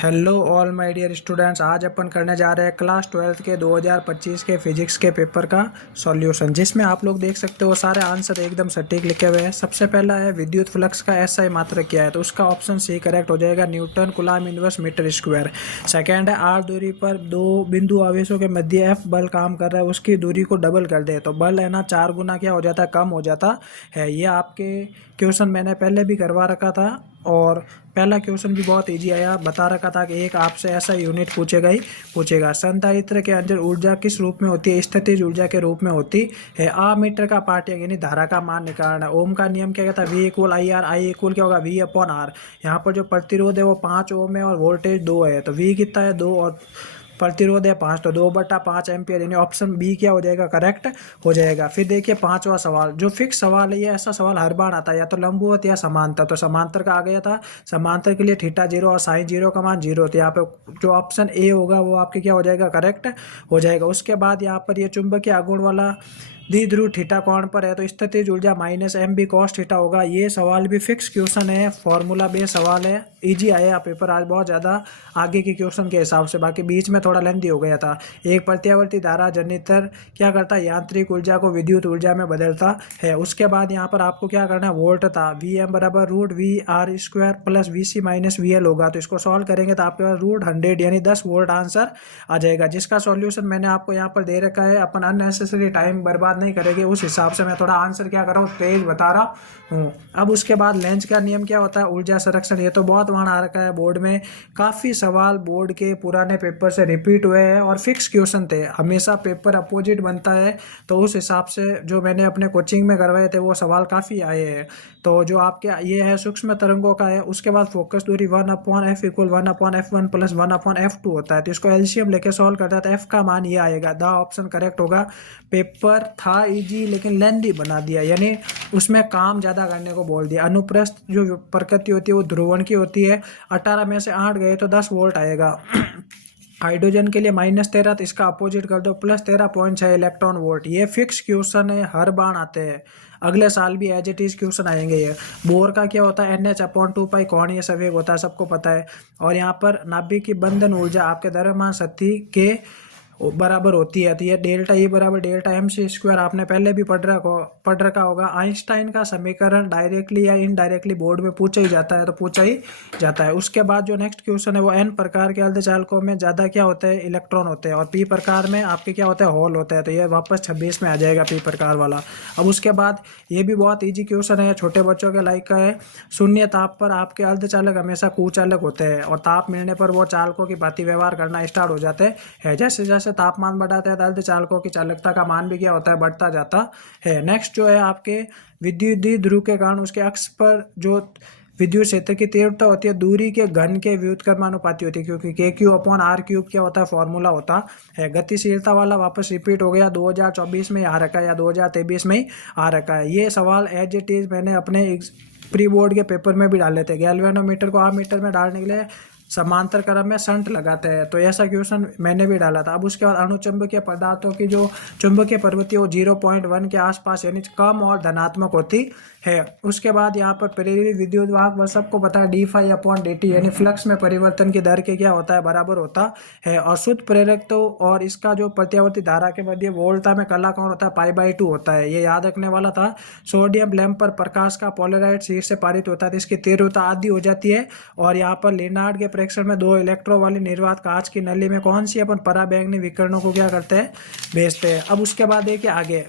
Hello all my dear students. आज अपन करने जा रहे हैं क्लास 12th के 2025 के फिजिक्स के पेपर का सॉल्यूशन, जिसमें आप लोग देख सकते हो सारे आंसर एकदम सटीक लिखे हुए हैं। सबसे पहला है विद्युत फ्लक्स का एसआई मात्रक क्या है, तो उसका ऑप्शन सी करेक्ट हो जाएगा, newton coulomb inverse metre square. Second है आर दूरी पर दो बिंदु आवेशों के मध्य एफ बल काम कर रहा है, उसकी दूरी को डबल कर दे तो बल है ना 4 गुना क्या हो जाता है, कम हो जाता है। ये आपके क्वेश्चन मैंने पहले भी करवा रखा था और पहला क्वेश्चन भी बहुत इजी आया। बता रखा था कि एक आपसे ऐसा यूनिट पूछेगा ही पूछेगा। संधारित्र के अंदर ऊर्जा किस रूप में होती है, स्थितिज ऊर्जा के रूप में होती है। मीटर का पार्ट यानी धारा का मान निकालना है। ओम का नियम क्या कहता है, V equal I R, I equal क्या होगा, वी अपॉन आर। यहाँ पर जो प्रतिरोध है वो 5 ओम है और वोल्टेज 2 है, तो वी कितना है 2 और प्रतिरोध है 5, तो 2/5 एम्पियर, यानी ऑप्शन बी क्या हो जाएगा, करेक्ट हो जाएगा। फिर देखिए पांचवा सवाल, जो फिक्स सवाल है ये ऐसा सवाल हर बार आता है, या तो लंबवत या समांतर। तो समांतर का आ गया था, समांतर के लिए थीटा 0 और साइन 0 का मान 0, तो यहाँ पे जो ऑप्शन ए होगा वो आपके क्या हो जाएगा, करेक्ट हो जाएगा। उसके बाद यहाँ पर ये चुंबकीय आघूर्ण वाला द्विध्रुव थीटा कोण पर है, तो स्थितिज ऊर्जा minus M B cos theta होगा। ये सवाल भी फिक्स क्वेश्चन है, फॉर्मूला बेस्ड सवाल है, इजी आया पेपर आज बहुत ज़्यादा आगे के क्वेश्चन के हिसाब से। बाकी बीच में थोड़ा लेंथी हो गया था। एक प्रत्यावर्ती धारा जनरेटर क्या करता है, यांत्रिक ऊर्जा को विद्युत ऊर्जा में बदलता है। उसके बाद यहाँ पर आपको क्या करना है, वोल्ट था, वी एम बराबर root V R square plus V C minus V L होगा। तो इसको सॉल्व करेंगे तो आपके पास रूट 100 यानी 10 वोल्ट आंसर आ जाएगा, जिसका सॉल्यूशन मैंने आपको यहाँ पर दे रखा है। अपन अननेसेसरी टाइम बर्बाद नहीं करेंगे, उस हिसाब से मैं थोड़ा आंसर क्या कर रहा हूँ, तेज बता रहा हूँ। अब उसके बाद लेंज का नियम क्या होता है, ऊर्जा संरक्षण। ये तो बहुत वहां आ रखा है बोर्ड में, काफी सवाल बोर्ड के पुराने पेपर से रिपीट हुए हैं और फिक्स क्वेश्चन थे। हमेशा पेपर अपोजिट बनता है, तो उस हिसाब से जो मैंने अपने कोचिंग में करवाए थे वो सवाल काफी आए हैं। तो जो आपके ये है सूक्ष्म तरंगों का है, उसके बाद फोकस दूरी 1/f equal 1/f1 plus 1/f2 होता है। तो इसको एलसीएम लेके सॉल्व करता है तो एफ का मान ये आएगा, द ऑप्शन करेक्ट होगा। पेपर था इजी लेकिन लेंथी बना दिया, यानी उसमें काम ज़्यादा करने को बोल दिया। अनुप्रस्थ जो प्रकृति होती है वो ध्रुवण की होती है, 18 में से 8 गए तो 10 वोल्ट आएगा। हाइड्रोजन के लिए -13, तो इसका अपोजिट कर दो, +13.6 इलेक्ट्रॉन वोल्ट। ये फिक्स क्वेश्चन है, हर बार आते हैं, अगले साल भी एज इट इज क्वेश्चन आएंगे। ये बोर का क्या होता है, NH/2π कौन ये सवेग होता है, सबको पता है। और यहाँ पर नाभिक की बंधन ऊर्जा आपके द्रव्यमान शक्ति के बराबर होती है, तो ये डेल्टा E बराबर डेल्टा mc²। आपने पहले भी पढ़ रखा होगा। आइंस्टाइन का समीकरण डायरेक्टली या इनडायरेक्टली बोर्ड में पूछा ही जाता है, तो पूछा ही जाता है। उसके बाद जो नेक्स्ट क्वेश्चन है वो n प्रकार के अर्धचालकों में ज्यादा क्या होते हैं, इलेक्ट्रॉन होते हैं, और p प्रकार में आपके क्या होते हैं, होल होते हैं। तो ये वापस 26 में आ जाएगा p प्रकार वाला। अब उसके बाद ये भी बहुत ईजी क्वेश्चन है, छोटे बच्चों के लाइक का है। शून्य ताप पर आपके अर्धचालक हमेशा कुचालक होते हैं, और ताप मिलने पर वो चालकों की भांति व्यवहार करना स्टार्ट हो जाते हैं। जैसे जैसे तापमान बढ़ाता है तो अर्धचालकों की चालकता का मान भी क्या होता है, बढ़ता जाता है। नेक्स्ट जो है आपके विद्युत द्विध्रुव के कारण उसके अक्ष पर जो विद्युत क्षेत्र की तीव्रता होती है दूरी के घन के व्युत्क्रमानुपाती होती है, क्योंकि KQ/R³ क्या होता है, फॉर्मूला होता है। गतिशीलता वाला वापस रिपीट हो गया, 2024 में आ रखा है या 2023 में ही आ रखा है। ये सवाल एज इट इज मैंने अपने प्री बोर्ड के पेपर में भी डाले थे। गैल्वेनोमीटर को आमीटर में डालने के लिए समांतर क्रम में शंट लगाते हैं, तो ऐसा क्वेश्चन मैंने भी डाला था। अब उसके बाद अणुचुंबकीय पदार्थों की जो चुंबकीय प्रवृत्ति वो 0.1 के आसपास यानी कम और धनात्मक होती है। उसके बाद यहाँ पर प्रेरित विद्युत वाहक वह सबको पता है d∅/dt यानी फ्लक्स में परिवर्तन की दर के क्या होता है, बराबर होता है। और शुद्ध प्रेरक तो और इसका जो प्रत्यावर्ती धारा के मध्य वोल्टा में कला कौन होता है, π/2 होता है। ये याद रखने वाला था। सोडियम लैंप पर प्रकाश का पोलराइड शीर्ष से पारित होता है, तो इसकी तीव्रता आधी हो जाती है। और यहाँ पर लिनार्ड के प्रेक्षण में 2 इलेक्ट्रो वाली निर्वात कांच की नली में कौन सी अपन पराबैंगनी विकिरणों को क्या करते हैं, भेजते हैं। अब उसके बाद देखिए आगे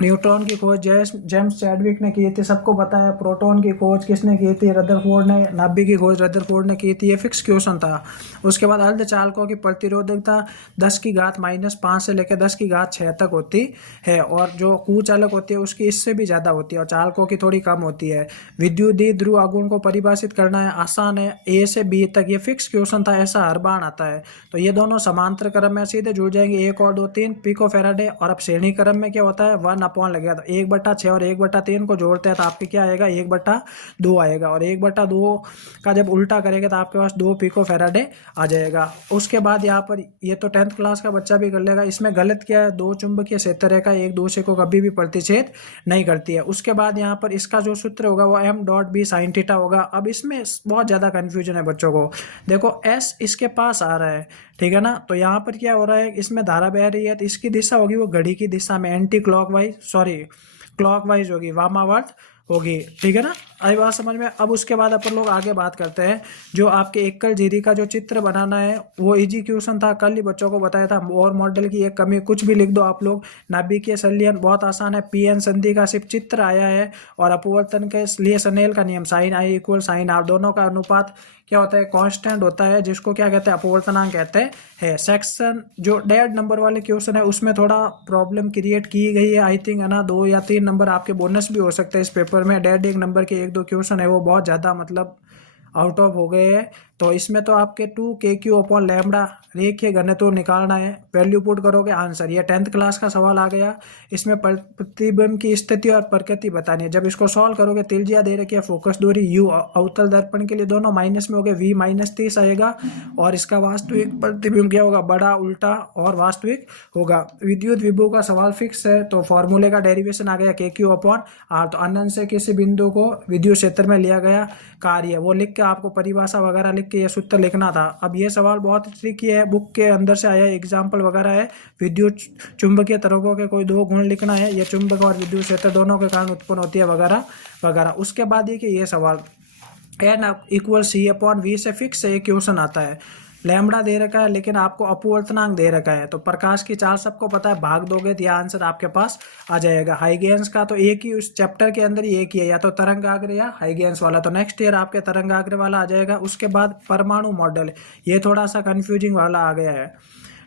न्यूट्रॉन की खोज जेम्स चैडविक ने की थी, सबको पता है। प्रोटॉन की खोज किसने की थी, रदरफोर्ड ने। नाभिक की खोज रदरफोर्ड ने की थी, ये फिक्स क्वेश्चन था। उसके बाद अर्धचालकों की प्रतिरोधकता 10⁻⁵ से लेकर 10⁻6 तक होती है, और जो कुचालक होती है उसकी इससे भी ज्यादा होती है, और चालकों की थोड़ी कम होती है। विद्युत द्विध्रुव आघूर्ण को परिभाषित करना है, आसान है, A से B तक। ये फिक्स क्वेश्चन था, ऐसा हर बार आता है। तो ये दोनों समांतर क्रम में सीधे जुड़ जाएंगे, 1 और 2 3 पिको फैराडे। और अब श्रेणी क्रम में क्या होता है, 1/f अपॉन लगेगा, तो 1/6 और 1/3 को जोड़ते हैं तो आपके क्या आएगा 1/2 आएगा, और 1/2 का जब उल्टा करेंगे तो आपके पास 2 पिको फैराडे आ जाएगा। उसके बाद यहाँ पर ये तो 10th क्लास का बच्चा भी कर लेगा। इसमें गलत क्या है, 2 चुंबकीय क्षेत्र रेखा एक दूसरे को कभी भी प्रतिच्छेद नहीं करती है। उसके बाद यहाँ पर इसका जो सूत्र होगा वो m.b sin थीटा होगा। अब इसमें बहुत ज़्यादा कन्फ्यूजन है बच्चों को। देखो s इसके पास आ रहा है, ठीक है ना, तो यहाँ पर क्या हो रहा है, इसमें धारा बह रही है तो इसकी दिशा होगी वो घड़ी की दिशा में एंटी क्लॉकवाइज, सॉरी क्लॉकवाइज होगी, वामावर्त होगी, ठीक है ना। आई बात समझ में। अब उसके बाद अपन लोग आगे बात करते हैं जो आपके एकल झिरी का जो चित्र बनाना है वो इजी क्वेश्चन था, कल ही बच्चों को बताया था। और मॉडल की एक कमी कुछ भी लिख दो आप लोग, नाभिकीय संलयन बहुत आसान है, पीएन संधि का सिर्फ चित्र आया है, और अपवर्तन के लिए स्नेल का नियम sine I equal sine R, दोनों का अनुपात क्या होता है, कांस्टेंट होता है, जिसको क्या कहते हैं अपवर्तनांक कहते हैं। सेक्शन जो डेड नंबर वाले क्वेश्चन है उसमें थोड़ा प्रॉब्लम क्रिएट की गई है, आई थिंक है ना, 2 या 3 नंबर आपके बोनस भी हो सकते हैं इस पेपर में। डेड एक नंबर के 1-2 क्वेश्चन है वो बहुत ज़्यादा मतलब आउट ऑफ हो गए हैं। तो इसमें तो आपके 2kq/λ रेखीय घनत्व निकालना है, वैल्यू पुट करोगे आंसर। ये 10th क्लास का सवाल आ गया। इसमें प्रतिबिंब की स्थिति और प्रकृति बतानी है। जब इसको सॉल्व करोगे त्रिज्या दे रखी है, फोकस दूरी u, अवतल दर्पण के लिए दोनों माइनस में हो गए, v -30 आएगा, और इसका वास्तविक प्रतिबिंब क्या होगा, बड़ा, उल्टा और वास्तविक होगा। विद्युत विभव का सवाल फिक्स है तो फॉर्मूले का डेरिवेशन आ गया kq/r। तो अनंत से किसी बिंदु को विद्युत क्षेत्र में लिया गया कार्य, वो लिख के आपको परिभाषा वगैरह लिख के ये सूत्र लिखना था। अब ये सवाल बहुत ट्रिकी है, बुक के अंदर से आया, एग्जाम्पल वगैरह है। विद्युत चुंबकीय तरंगों के कोई 2 गुण लिखना है, ये चुंबक और विद्युत क्षेत्र दोनों के कारण उत्पन्न होती है वगैरह वगैरह। उसके बाद ये सवाल n = c/v से फिक्स है, ये क्वेश्चन आता है। लैम्बडा दे रखा है लेकिन आपको अपवर्तनांक दे रखा है, तो प्रकाश की चाल सबको पता है, भाग दोगे तो यह आंसर आपके पास आ जाएगा। हाइगेंस का तो एक ही उस चैप्टर के अंदर ही एक ही है, या तो तरंगाग्र या हाइगेंस वाला, तो नेक्स्ट ईयर आपके तरंगाग्र वाला आ जाएगा। उसके बाद परमाणु मॉडल, ये थोड़ा सा कंफ्यूजिंग वाला आ गया है,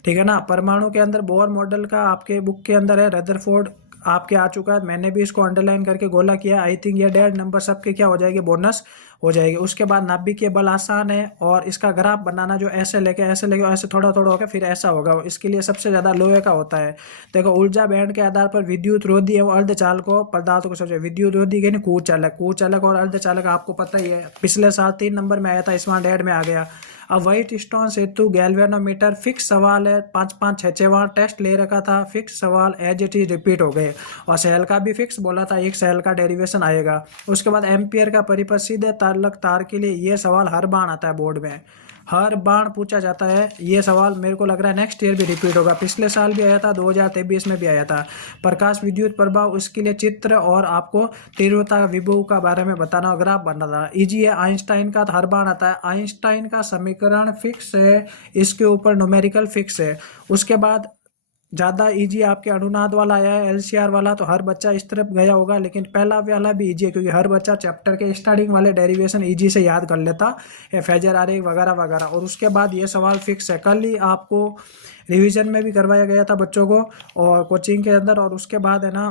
ठीक है ना। परमाणु के अंदर बोर मॉडल का आपके बुक के अंदर है, रदरफोर्ड आपके आ चुका है, मैंने भी इसको अंडरलाइन करके गोला किया। आई थिंक ये डेढ़ नंबर सबके क्या हो जाएगी, बोनस हो जाएगी। उसके बाद नाभिकीय बल आसान है, और इसका ग्राफ बनाना जो ऐसे लेके ऐसे थोड़ा थोड़ा होगा फिर ऐसा होगा, इसके लिए सबसे ज़्यादा लोहे का होता है। देखो ऊर्जा बैंड के आधार पर विद्युत रोधी एवं अर्धचालकों पदार्थों को समझे। विद्युत रोधी के कुचालक और अर्धचालक आपको पता ही है, पिछले साल 3 नंबर में आया था, इस बार डेढ़ में आ गया। अब व्हाइट स्टोन सेतु गैल्वेनोमीटर फिक्स सवाल है, 5-5 6 बार टेस्ट ले रखा था, फिक्स सवाल एज इट इज रिपीट हो गए। और सेल का भी फिक्स बोला था, एक सेल का डेरिवेशन आएगा। उसके बाद एम्पियर का परिपथ सीधे तार के लिए, ये सवाल हर बार आता है बोर्ड में, हर बार पूछा जाता है। ये सवाल मेरे को लग रहा है नेक्स्ट ईयर भी रिपीट होगा, पिछले साल भी आया था, 2023 में भी आया था। प्रकाश विद्युत प्रभाव, उसके लिए चित्र और आपको तीव्रता विभव का बारे में बताना, ग्राफ बनाना था। इजी है। आइंस्टाइन का तो हर बार आता है, आइंस्टाइन का समीकरण फिक्स है, इसके ऊपर न्यूमेरिकल फिक्स है। उसके बाद ज़्यादा इजी आपके अनुनाद वाला आया है, एलसीआर वाला, तो हर बच्चा इस तरफ गया होगा, लेकिन पहला वाला भी इजी है क्योंकि हर बच्चा चैप्टर के स्टार्टिंग वाले डेरिवेशन इजी से याद कर लेता है, फेजर आरेख वगैरह वगैरह। और उसके बाद ये सवाल फिक्स है, कल ही आपको रिवीजन में भी करवाया गया था बच्चों को और कोचिंग के अंदर। और उसके बाद है ना,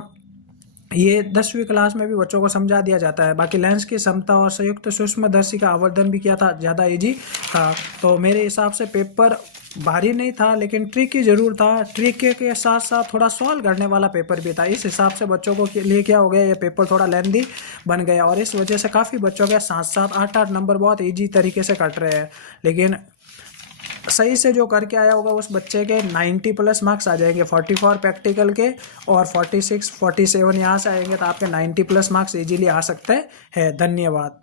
ये 10वीं क्लास में भी बच्चों को समझा दिया जाता है। बाकी लेंस की क्षमता और संयुक्त सूक्ष्मदर्शी का आवर्धन भी किया था, ज़्यादा इजी था। तो मेरे हिसाब से पेपर भारी नहीं था, लेकिन ट्रिकी जरूर था। ट्रिक के साथ साथ थोड़ा सॉल्व करने वाला पेपर भी था। इस हिसाब से बच्चों को लिए क्या हो गया, ये पेपर थोड़ा लेंदी बन गया, और इस वजह से काफ़ी बच्चों के 7-7 8-8 नंबर बहुत ईजी तरीके से कट रहे हैं। लेकिन सही से जो करके आया होगा उस बच्चे के 90+ मार्क्स आ जाएंगे, 44 प्रैक्टिकल के और 46 47 यहाँ से आएंगे, तो आपके 90+ मार्क्स इजीली आ सकते हैं। धन्यवाद।